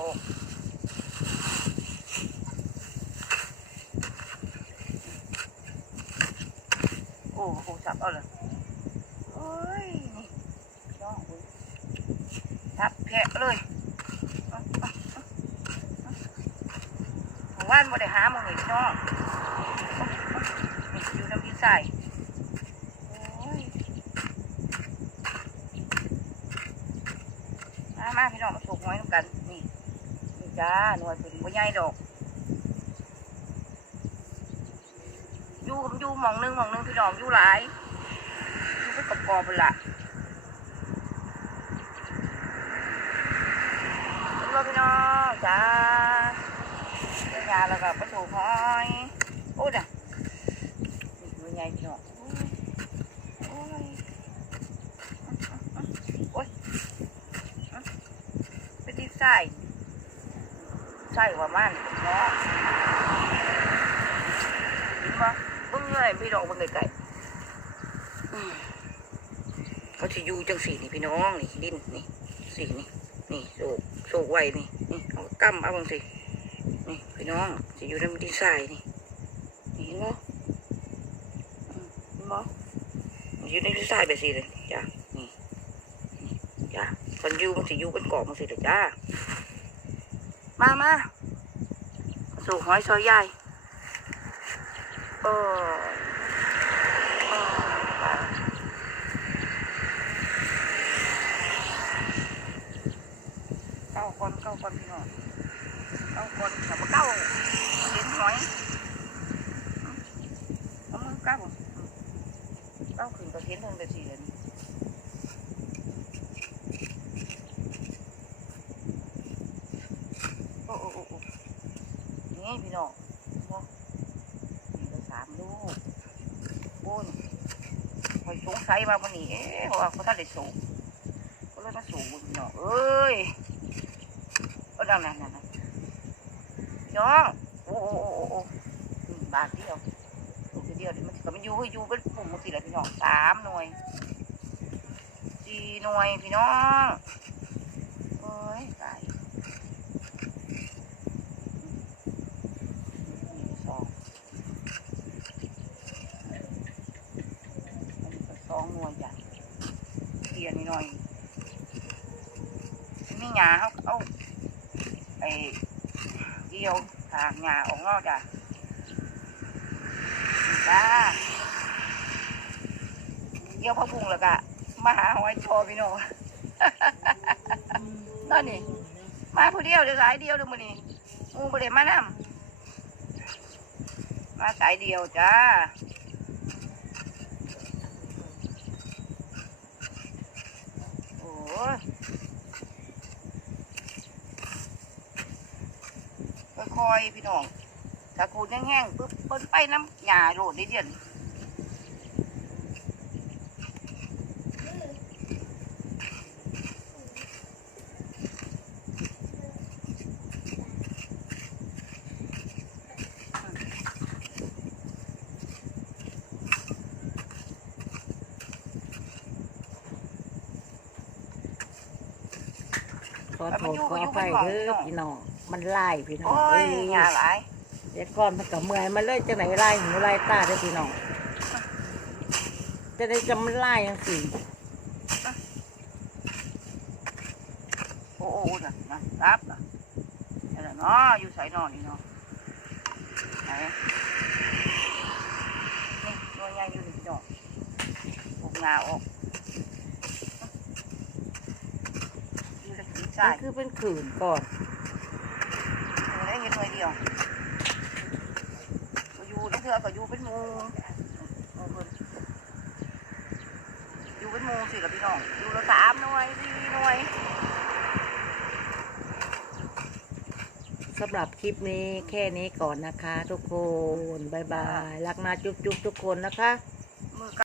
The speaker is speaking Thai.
โอ้โอ้จับเอาเลยโอ้ย นี่น้องอุ้ยจับแพะเลยเอาเอาเอาเอาว่านบ่ได้หามองนี่พี่น้องอยู่น้ำพี่ใส่โอ้ยมามาพี่น้องมาสูกหอยน้ำกัน นี่ จ้าหน่วยเป็นบ่ใหญ่ดอกอยู่อยู่มองนึงมองนึงพี่น้องอยู่หลายอยู่เป็กรอบๆไปละเป็นว่าพี่น้องจ้าเรื่องงาแล้วก็ไปสูกหอยโอ้ยน่ะนี่บ่ใหญ่พี่น้องโอ้ยโอ้ยไปที่ไส้ ไส้ว่ามันเนาะเห็นปะเบิ่งเลยพี่น้องเบิ่งไกลๆอืมเขาจะอยู่จังสีนี่พี่น้องนี่ดินนี่สีนี่นี่โศกโศกไว้นี่นี่เอากำเอาบางสินี่พี่น้องจะอยู่ในดินทรายนี่นี่เห็นปะอืมเห็นปะอยู่ในดินทรายแบบสีเลยจ้ะนี่นี่จ้ะคนอยู่มันสิอยู่เป็นกอบมันสิเด้อจ้า มามาสู่หอยซอยใหญ่เออเก้าคนเก้าคนพี่น้องเก้าคนแต่ว่าเก้าเห็นหอยเอามือเก้าเก้าขึ้นกระเทียนเท่านั้นสิเลยนี่ โอ้โอ้โอ้โอ้ นี่พี่น้องนะนี่ก็สามลูกโอ้นี่คอยสงสัยว่าวันนี้เอ๊ะว่าเขาท่านได้สูงก็เลยมาสูงพี่น้องเอ้ยเอาดังนั้นนั่นนั่นพี่น้องโอ้โอ้โอ้โอ้บาทเดียวลูกเดียวมันก็มันอยู่ให้อยู่เป็นปุ่มมันสิแหละพี่น้องสามหน่วยสี่หน่วยพี่น้องเอ้ยตาย สองอันนี้ก็ส องหน่วยจ้ะเทียนนิดหน่อยมีหยาเขาเอาไอ้เดียวทางหยาออกนอกจ้ะจ้าเดียวพะพุงแล้วก็มาหาหอยชว์พี่โน่นั่นนี่มาผู้เดียวเดี๋ยวสายเดียวเดี๋ยวมื้อนี้หมูบ่ได้มานำมาสายเดียวจ้า โอ้ ยค่อยๆพี่น้องถ้าขูดแห้งๆปุ๊บเปิ้นไปน้ำหยาโหลดได้เดียวนี่ อโทษขออภัยเด้อพี่น้องมันไล่พี่น้องโอ้เอ้ยยหยาหลายเดี๋ยวก่อนมันก็เมื่อยมาเลยจะไหนไล่หูไล่ตาได้อพี่น้องจะได้จะมันไล่ยังสิโอ้โอ้น่ะนะรับน่ะนั่นน่ะเนาะอยู่ใส่นอนนี่เนาะไหนนี่ตัวใหญ่อยู่นี่พี่น้องออกงาออก อยู่ในขีดมัใส่นคือเป็นขื่นก่อนอยู่ได้เห็นหน่อยเดียวก็อยู่นักเถื่อก็อยู่เป็นหมูหมู่เพิ่นอยู่เป็นหมูสิล่ะพี่น้องอยู่ละสามหน่วยสี่หน่วยสำหรับคลิปนี้แค่นี้ก่อนนะคะ ทุกคนบายบาย รักนาจุ๊บจุ๊บทุกคนนะคะ